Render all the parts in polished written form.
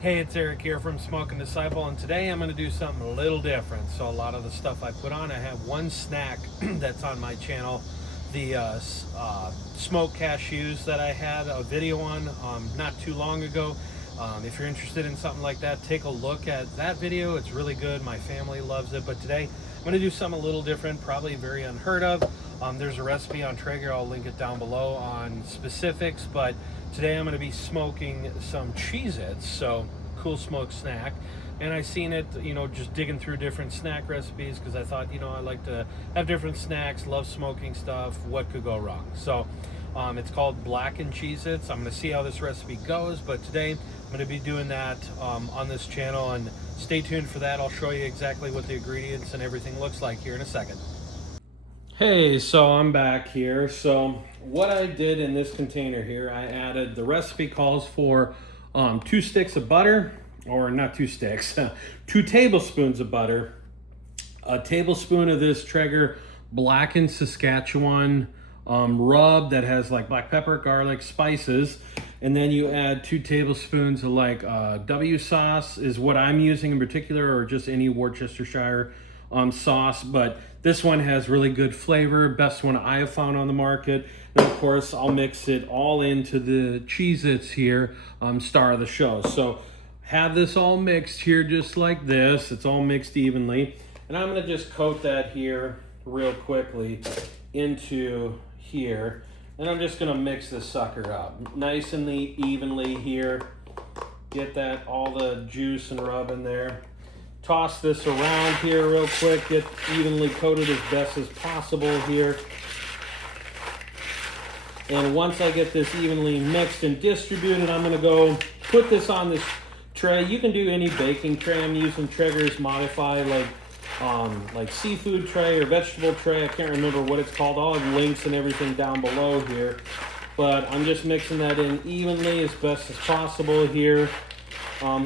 Hey, it's Eric here from Smoking Disciple, and today I'm going to do something a little different. So a lot of the stuff I put on, I have one snack that's on my channel, the smoked cashews that I had a video on not too long ago. If you're interested in something like that, take a look at that video. It's really good. My family loves it. But today I'm going to do something a little different, probably very unheard of. There's a recipe on Traeger. I'll link it down below on specifics. But today I'm going to be smoking some Cheez-Its. So cool smoked snack. And I seen it, just digging through different snack recipes because I thought, I like to have different snacks, love smoking stuff. What could go wrong? So it's called Blackened Cheez-Its. I'm going to see how this recipe goes, but today I'm going to be doing that on this channel, and stay tuned for that. I'll show you exactly what the ingredients and everything looks like here in a second. Hey, so I'm back here. So what I did in this container here, I added, the recipe calls for 2 sticks of butter, or not 2 sticks, 2 tablespoons of butter, a tablespoon of this Traeger Blackened Saskatchewan rub that has like black pepper, garlic, spices, and then you add 2 tablespoons of like W sauce is what I'm using in particular, or just any Worcestershire sauce, but this one has really good flavor, best one I have found on the market. And of course I'll mix it all into the Cheez-Its here, star of the show. So have this all mixed here just like this. It's all mixed evenly, and I'm going to just coat that here real quickly into here, and I'm just going to mix this sucker up nice and evenly here. Get that, all the juice and rub in there. Toss this around here real quick, get evenly coated as best as possible here. And once I get this evenly mixed and distributed, I'm gonna go put this on this tray. You can do any baking tray. I'm using Traeger's Modify, like seafood tray or vegetable tray. I can't remember what it's called. I'll have links and everything down below here. But I'm just mixing that in evenly as best as possible here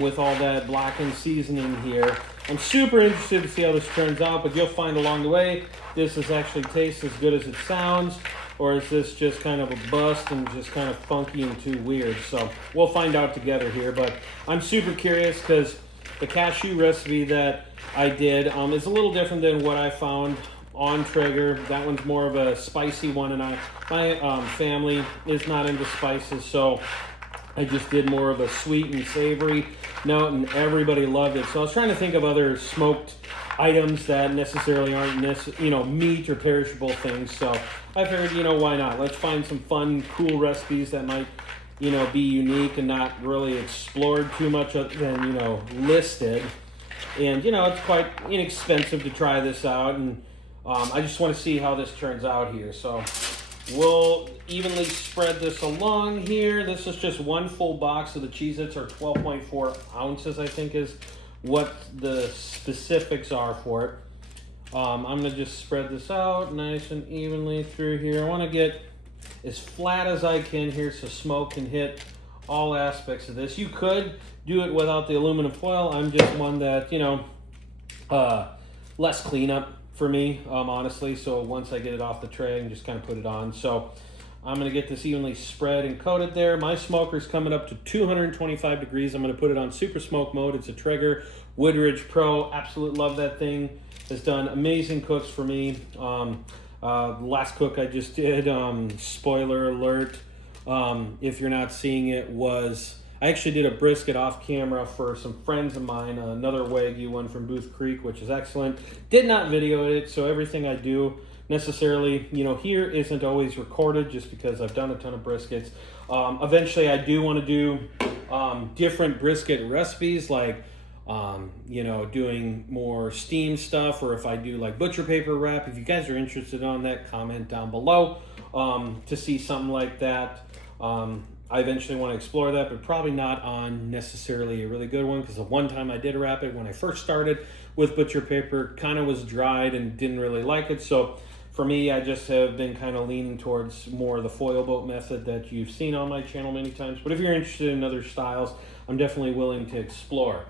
with all that blackened seasoning here. I'm super interested to see how this turns out, but you'll find along the way, this is actually tastes as good as it sounds, or is this just kind of a bust and just kind of funky and too weird? So we'll find out together here, but I'm super curious because the cashew recipe that I did is a little different than what I found on Traeger. That one's more of a spicy one, and my family is not into spices, so I just did more of a sweet and savory note, and everybody loved it. So I was trying to think of other smoked items that necessarily aren't meat or perishable things. So I figured, why not? Let's find some fun, cool recipes that might, be unique and not really explored too much other than, listed. And, it's quite inexpensive to try this out, and I just want to see how this turns out here. So we'll evenly spread this along here. This is just one full box of the Cheez-Its, or 12.4 ounces, I think is what the specifics are for it. I'm going to just spread this out nice and evenly through here. I want to get as flat as I can here so smoke can hit all aspects of this. You could do it without the aluminum foil. I'm just one that, less cleanup for me, honestly. So once I get it off the tray, I can just kind of put it on. So I'm going to get this evenly spread and coated there. My smoker's coming up to 225 degrees. I'm going to put it on super smoke mode. It's a Traeger Woodridge Pro. Absolutely love that thing. Has done amazing cooks for me. The last cook I just did, spoiler alert, if you're not seeing it, was I actually did a brisket off camera for some friends of mine, another Wagyu one from Booth Creek, which is excellent. Did not video it, so everything I do necessarily, here isn't always recorded just because I've done a ton of briskets. Eventually I do want to do different brisket recipes, like, doing more steam stuff, or if I do like butcher paper wrap. If you guys are interested on that, comment down below to see something like that. I eventually want to explore that, but probably not on necessarily a really good one, because the one time I did wrap it when I first started with butcher paper, kind of was dried and didn't really like it. So for me, I just have been kind of leaning towards more of the foil boat method that you've seen on my channel many times. But if you're interested in other styles, I'm definitely willing to explore.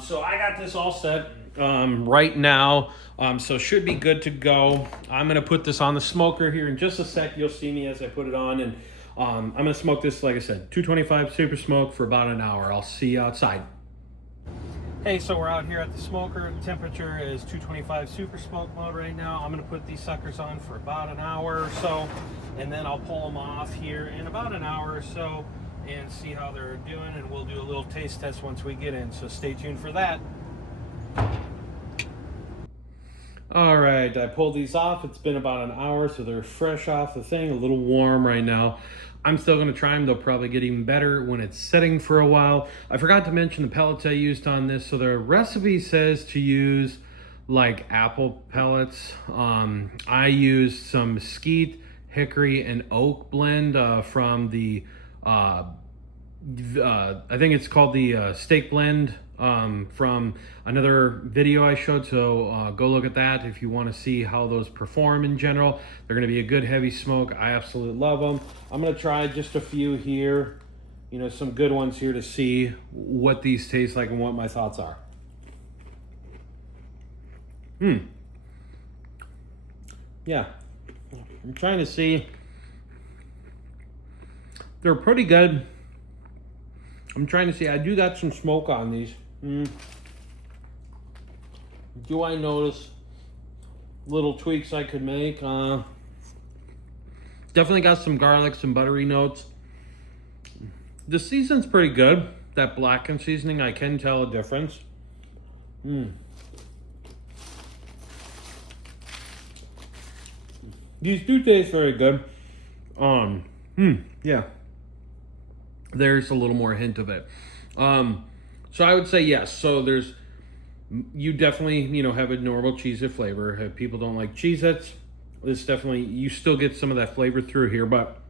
So I got this all set right now, so should be good to go. I'm going to put this on the smoker here in just a sec. You'll see me as I put it on, and I'm going to smoke this, like I said, 225 super smoke for about an hour. I'll see you outside. Hey, so we're out here at the smoker. The temperature is 225 super smoke mode right now. I'm gonna put these suckers on for about an hour or so, and then I'll pull them off here in about an hour or so and see how they're doing, and we'll do a little taste test once we get in, so stay tuned for that. All right, I pulled these off. It's been about an hour, so they're fresh off the thing, a little warm right now. I'm still going to try them. They'll probably get even better when it's setting for a while. I forgot to mention the pellets I used on this. So the recipe says to use like apple pellets. I used some mesquite, hickory, and oak blend from the, I think it's called the steak blend from another video I showed, so go look at that if you want to see how those perform in general. They're going to be a good heavy smoke. I absolutely love them. I'm going to try just a few here, you know, some good ones here to see what these taste like and what my thoughts are. Yeah, I'm trying to see. They're pretty good. I'm trying to see. I do got some smoke on these. Do I notice little tweaks I could make? Definitely got some garlic, some buttery notes. The season's pretty good. That blackened seasoning, I can tell a difference. These do taste very good. Yeah. There's a little more hint of it. So I would say yes. So you definitely, you know, have a normal Cheez-It flavor. If people don't like Cheez-Its, this definitely, you still get some of that flavor through here, but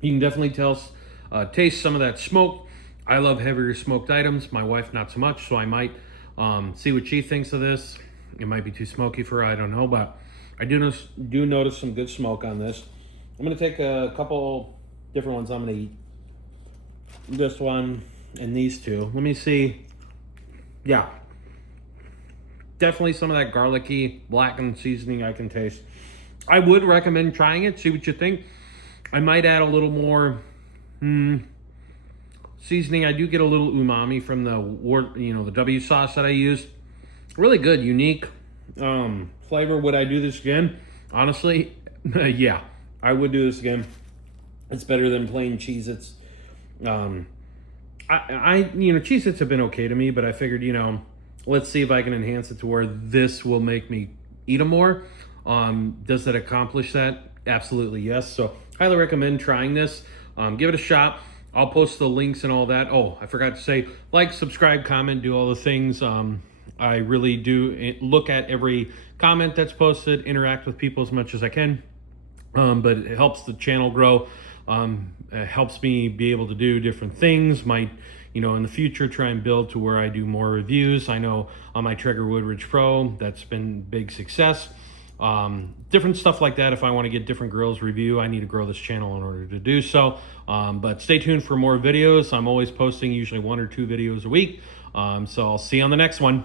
you can definitely taste some of that smoke. I love heavier smoked items. My wife, not so much, so I might see what she thinks of this. It might be too smoky for her, I don't know, but I do notice some good smoke on this. I'm gonna take a couple different ones I'm gonna eat. This one and these two. Let me see. Yeah. Definitely some of that garlicky, blackened seasoning I can taste. I would recommend trying it, see what you think. I might add a little more seasoning. I do get a little umami from the W sauce that I use. Really good, unique flavor. Would I do this again? Honestly, yeah, I would do this again. It's better than plain Cheez-Its. Cheez-Its have been okay to me, but I figured, let's see if I can enhance it to where this will make me eat them more. Does that accomplish that? Absolutely, yes. So highly recommend trying this. Give it a shot. I'll post the links and all that. Oh, I forgot to say, like, subscribe, comment, do all the things. I really do look at every comment that's posted, interact with people as much as I can. But it helps the channel grow. It helps me be able to do different things. Might, in the future, try and build to where I do more reviews. I know on my Traeger Woodridge Pro, that's been big success. Different stuff like that. If I want to get different grills review, I need to grow this channel in order to do so. But stay tuned for more videos. I'm always posting usually 1 or 2 videos a week. So I'll see you on the next one.